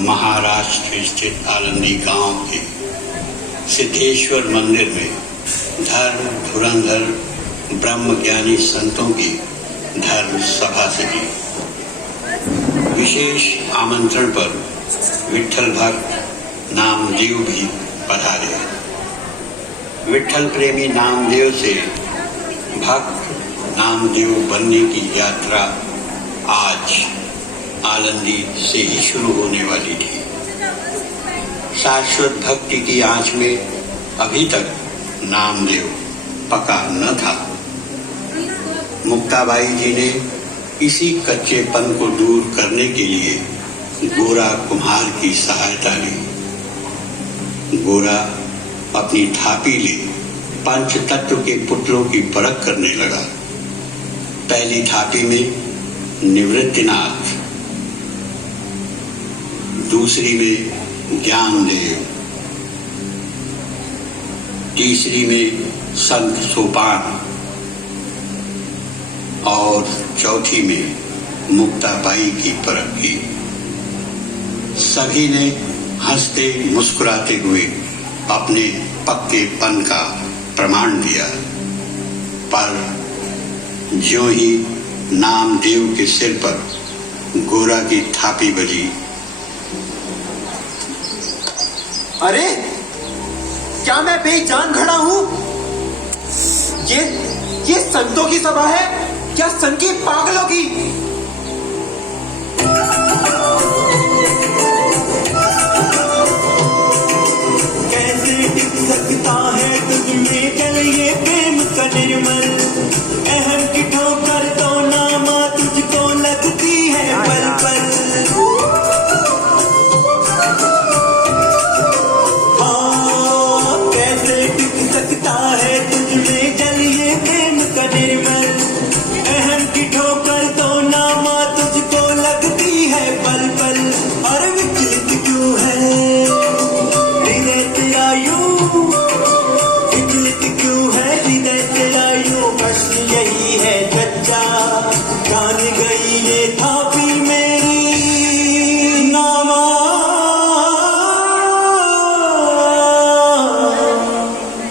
महाराष्ट्र स्थित आलंदी गांव के सिद्धेश्वर मंदिर में धर्म धुरंधर ब्रह्मज्ञानी संतों की धर्म सभा सजी। विशेष आमंत्रण पर विठ्ठल भक्त नामदेव भी पधारे। विठ्ठल प्रेमी नामदेव से भक्त नामदेव बनने की यात्रा आज आलंदी से ही शुरू होने वाली थी। शाश्वत भक्ति की आंच में अभी तक नामदेव पका न था। मुक्ताबाई जी ने इसी कच्चेपन को दूर करने के लिए गोरा कुम्हार की सहायता ली। गोरा अपनी थापी ले पंच तत्व के पुतलों की परख करने लगा। पहली थापी में निवृत्तिनाथ, दूसरी में ज्ञानदेव, तीसरी में संत सोपान और चौथी में मुक्ताबाई की परख की। सभी ने हंसते मुस्कुराते हुए अपने पक्केपन का प्रमाण दिया, पर ज्यों ही नामदेव के सिर पर गोरा की थापी बजी। अरे क्या मैं बेजान खड़ा हूं? ये संतों की सभा है क्या संत की पागलों की? कैसे टिक सकता है तुझ में जल ये प्रेम का निर्मल? अहम की ठोकर तो नामा तुझको लगती है पल पल। हाँ, कैसे टिक सकता है तुझ में जल ये प्रेम का निर्मल? अहम की ठोकर तो नामा तुझको लगती है पल पल। और विचलित क्यों है हृदय तेरा यूं? विचलित क्यों है हृदय तेरा यूं? प्रश्न यही है सच्चा, जान गई ये थापी मेरी नामा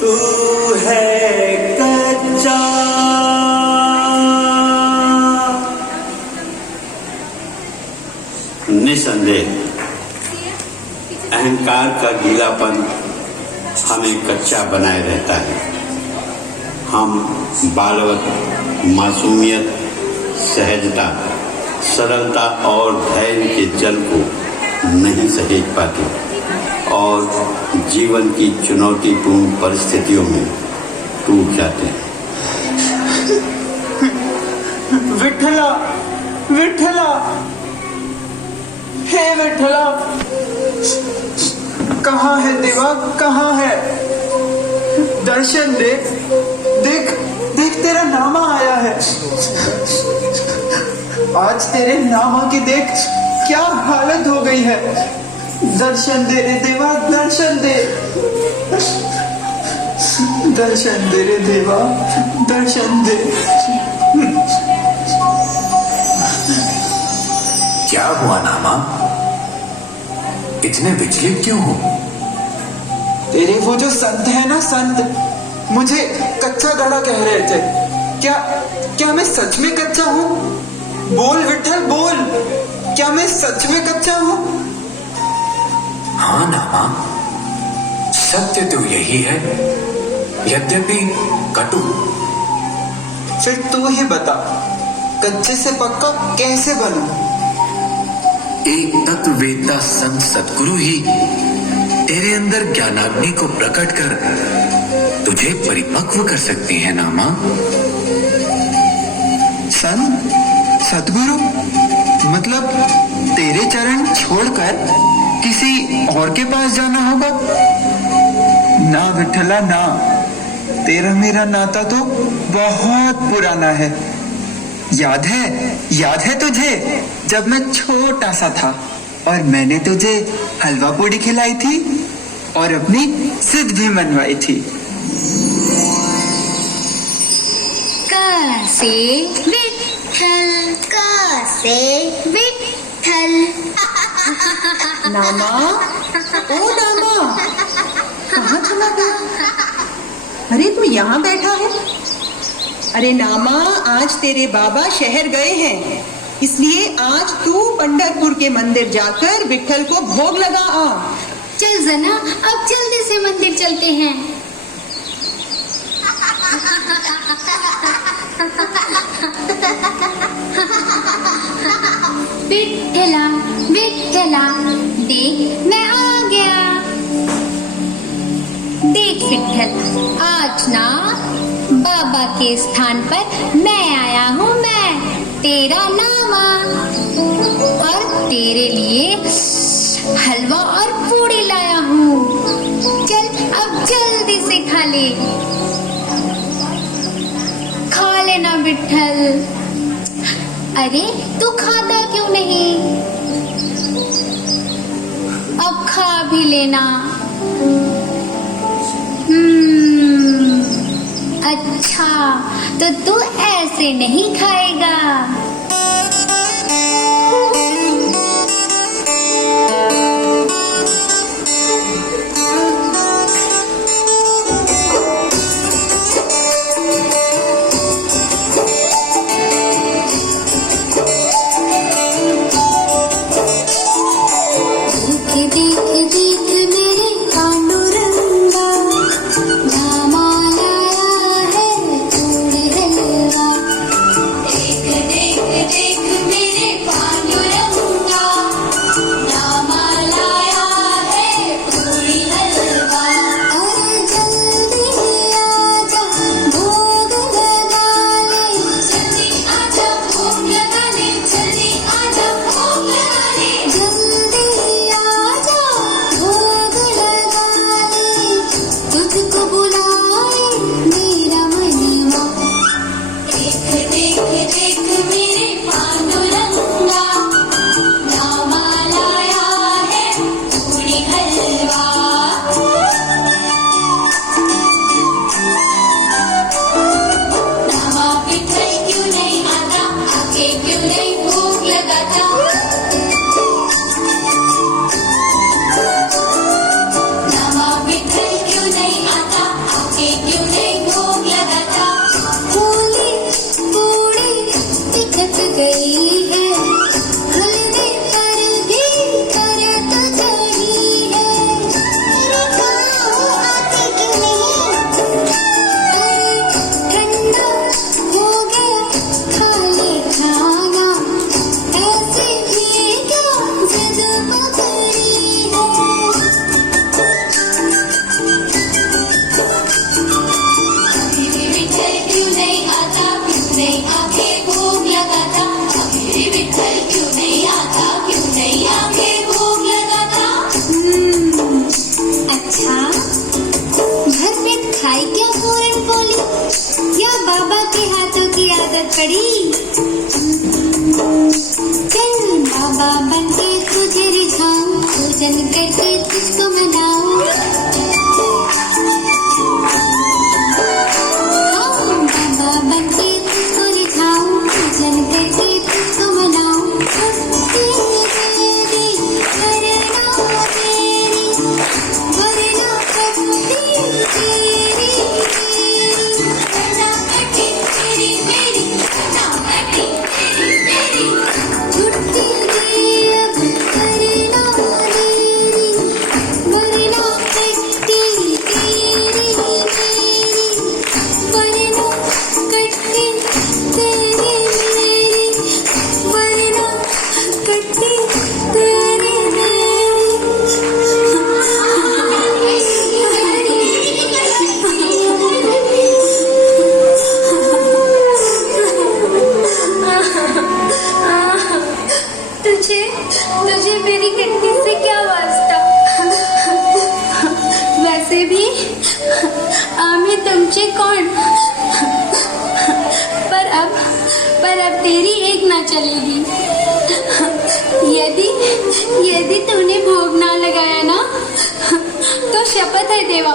तू है कच्चा। निसंदेह अहंकार का गीलापन हमें कच्चा बनाए रहता है। हम बालवत, मासूमियत, सहजता, सरलता और धैर्य के जल को नहीं सहेज पाते और जीवन की चुनौतीपूर्ण परिस्थितियों में टूट जाते हैं। विठ्ठला, विठ्ठला, हे विठ्ठला, कहाँ है देवा, कहाँ है? दर्शन दे, देख देख तेरा नामा आया है। आज तेरे नामा की देख क्या हालत हो गई है। दर्शन दे रे देवा, दर्शन दे, दर्शन दे रे देवा, दर्शन दे। क्या हुआ नामा? इतने विचलित क्यों हो? तेरे वो जो संत है ना, संत मुझे कच्चा गड़ा कह रहे थे। क्या मैं सच में कच्चा हूँ? बोल विठ्ठल बोल, क्या मैं सच में कच्चा हूँ? हाँ नामा, सत्य तो यही है, यद्यपि कटु। फिर तू ही बता, कच्चे से पक्का कैसे बनूं? एक तत्ववेत्ता संत सद्गुरु ही तेरे अंदर ज्ञानाग्नि को प्रकट कर तुझे परिपक्व कर सकते हैं नामा। संत सद्गुरु मतलब तेरे चरण छोड़कर किसी और के पास जाना होगा? ना विठ्ठला ना, तेरा मेरा नाता तो बहुत पुराना है। याद है तुझे जब मैं छोटा सा था और मैंने तुझे हलवा पूड़ी खिलाई थी और अपनी सिद्ध भी मनवाई थी। क से विठ्ठल, क से विठ्ठल। नामा, ओ नामा, कहाँ चला गया? अरे तू यहाँ बैठा है? अरे नामा, आज तेरे बाबा शहर गए हैं, इसलिए आज तू पंढरपुर के मंदिर जाकर विठल को भोग लगा आ। चल जना, अब जल्दी से मंदिर चलते हैं। विठला विठला, देख मैं आ गया। देख विठल, आज ना बाबा के स्थान पर मैं आया हूँ, मैं तेरा नामा, और तेरे लिए हलवा और पूड़ी लाया हूँ। चल अब जल्दी से खा ले। खा लेना विठल। अरे तू खाता क्यों नहीं? अब खा भी लेना। अच्छा, तो तू ऐसे नहीं खाएगा। पड़ी। चल बाबा बनके तुझे रिझाऊं, पूजन करके तुझको मनाऊं। बाबा बनके तुझको रिझाऊं, पूजन करके तुझको मनाऊं। तुझे मेरी गिट्टी से क्या वास्ता? वैसे भी आमी तुमचे कौन? पर अब तेरी एक ना चलेगी। यदि तूने भोग ना लगाया ना, तो शपथ है देवा,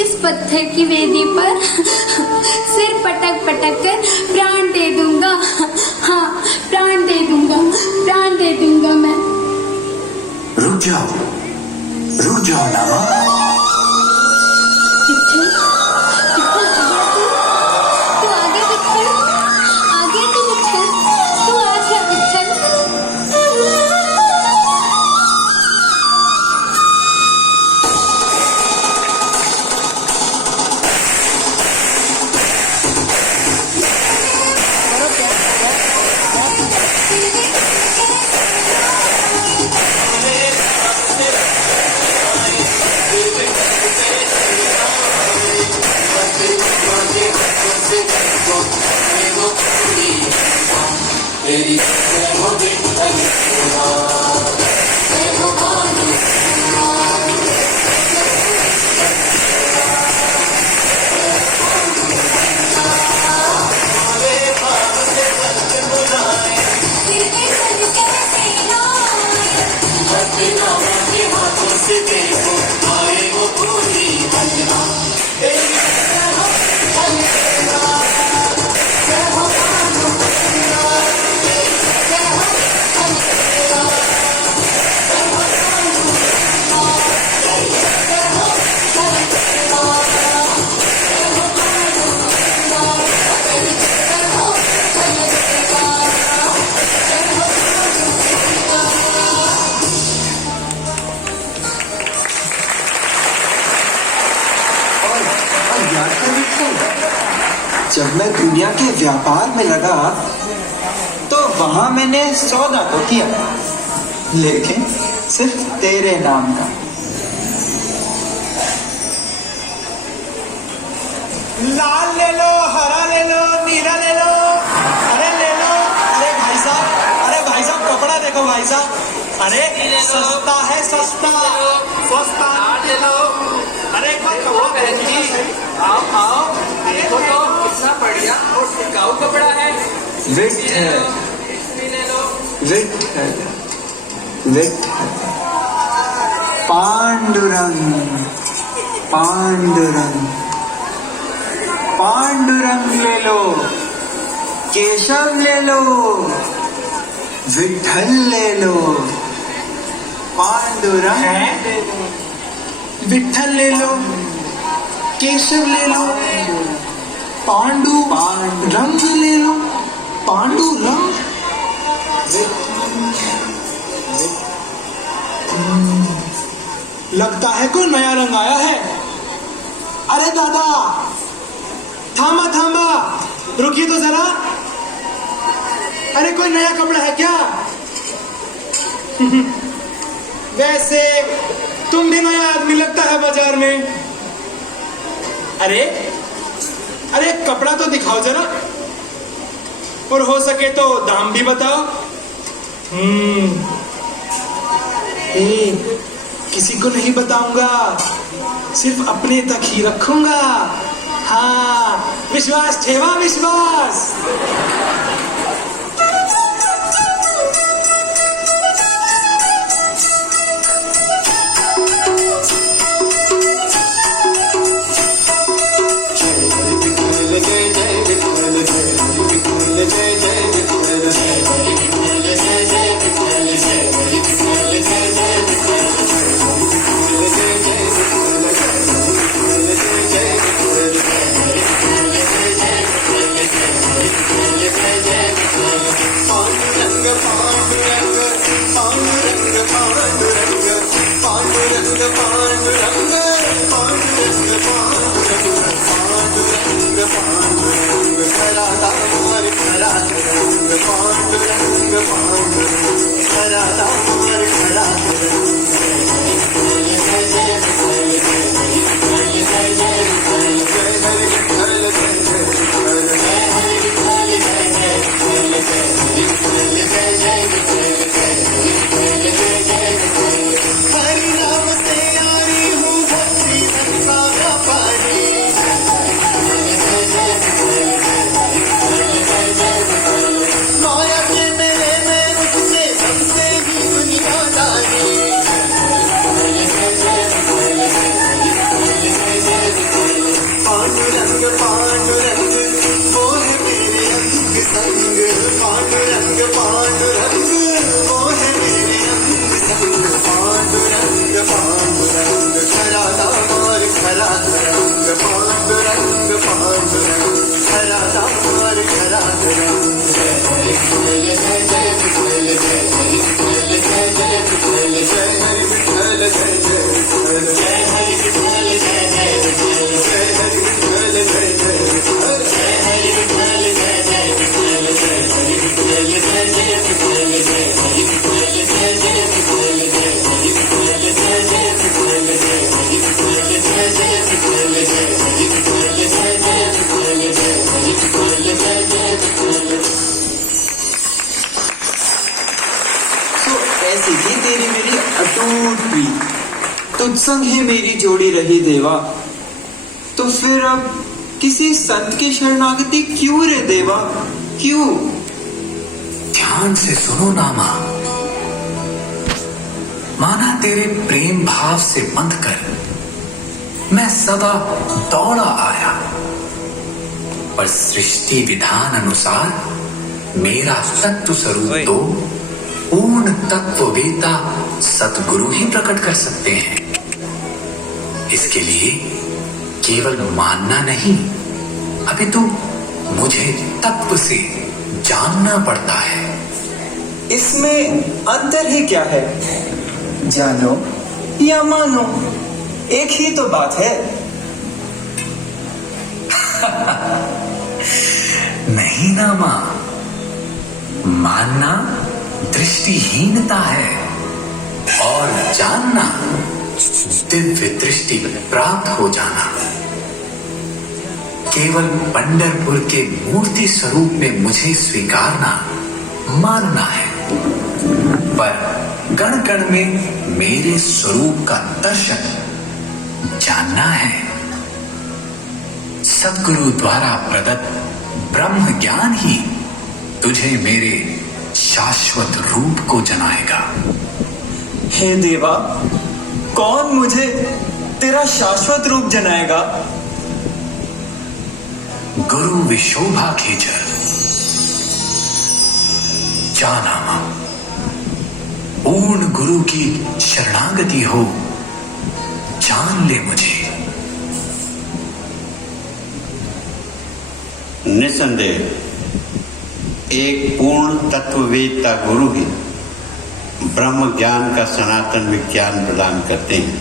इस पत्थर की वेदी पर सिर पटक पटक कर प्राण दे दूंगा। हाँ, प्राण दे दूंगा मैं। रुक जाओ नामा। विट्ठल, विट्ठल तू आ गया विट्ठल, आ गया तू विट्ठल, तू आ गया विट्ठल। जब मैं दुनिया के व्यापार में लगा तो वहां मैंने सौदा तो किया, लेकिन सिर्फ तेरे नाम का। लाल ले लो, हरा ले लो, नीला ले लो, अरे ले लो। अरे भाई साहब कपड़ा देखो भाई साहब, अरे सस्ता है, सस्ता सस्ता ले लो। अरे एक बार कहो बहन जी, आओ देखो तो कितना बढ़िया और टिकाऊ कपड़ा है। विट्ठल, विट्ठल, विट्ठल, पांडुरंग, पांडुरंग, पांडुरंग ले लो, केशव ले लो, विट्ठल ले लो, पांडुरंग ले लो, विट्ठल ले लो, केशव ले लो, पांडु रंग ले लो, पांडु रंग। लगता है कोई नया रंग आया है। अरे दादा थामा थामा, रुकिए तो जरा। अरे कोई नया कपड़ा है क्या? वैसे तुम भी नया आदमी लगता है बाजार में। अरे कपड़ा तो दिखाओ जरा, और हो सके तो दाम भी बताओ। किसी को नहीं बताऊंगा, सिर्फ अपने तक ही रखूंगा। हाँ, विश्वास ठेवा, विश्वास। पांडुरंग खरा दामार खरा रंग पांडुरंग पांडुरंग खरा दामार खरा रंग जय हरि विठ्ठल जय जय विठ्ठल जय हरि विठ्ठल जय जय विठ्ठल जय हरि विठ्ठल जय जय विठ्ठल जय हरि विठ्ठल जय जय विठ्ठल जय हरि विठ्ठल जय जय विठ्ठल जय हरि विठ्ठल जय जय विठ्ठल जय हरि विठ्ठल जय जय विठ्ठल जय हरि विठ्ठल जय जय विठ्ठल जय हरि विठ्ठल जय जय विठ्ठल जय हरि विठ्ठल जय जय विठ्ठल जय हरि विठ्ठल जय जय विठ्ठल जय हरि विठ्ठल जय जय विठ्ठल। तो ऐसी ही तेरी मेरी अटूट प्रीत, तुझ संग ही मेरी जोड़ी रही देवा। तो फिर अब किसी संत की शरणागति क्यों रे देवा, क्यों? ध्यान से सुनो नामा। माना तेरे प्रेम भाव से बंध कर मैं सदा दौड़ा आया, पर सृष्टि विधान अनुसार मेरा तत्व स्वरूप तो पूर्ण तत्ववेता सतगुरु ही प्रकट कर सकते हैं। इसके लिए केवल मानना नहीं, अभी तो मुझे तत्व से जानना पड़ता है। इसमें अंतर ही क्या है? जानो या मानो, एक ही तो बात है। नहीं नामा, मानना दृष्टिहीनता है और जानना दिव्य दृष्टि प्राप्त हो जाना। केवल पंढरपुर के मूर्ति स्वरूप में मुझे स्वीकारना मानना है, पर कण कण में मेरे स्वरूप का दर्शन जानना है। सद्गुरु द्वारा प्रदत्त ब्रह्म ज्ञान ही तुझे मेरे शाश्वत रूप को जनाएगा। हे देवा, कौन मुझे तेरा शाश्वत रूप जनाएगा? गुरु विशोभा खेचर। जानामा, पूर्ण गुरु की शरणागति हो, जान ले मुझे। निसंदेह एक पूर्ण तत्ववेत्ता गुरु ही ब्रह्म ज्ञान का सनातन विज्ञान प्रदान करते हैं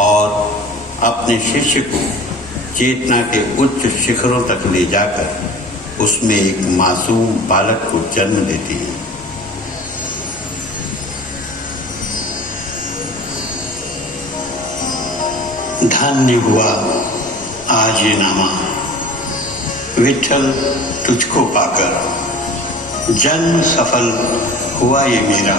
और अपने शिष्य को चेतना के उच्च शिखरों तक ले जाकर उसमें एक मासूम बालक को जन्म देती है। धन्य हुआ आज ये नामा, विठ्ठल तुझको पाकर जन्म सफल हुआ ये मेरा।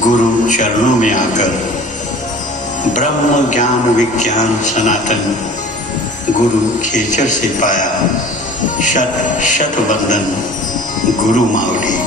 गुरु चरणों में आकर ब्रह्म ज्ञान विज्ञान सनातन गुरु खेचर से पाया। शत शत वंदन गुरु मावली।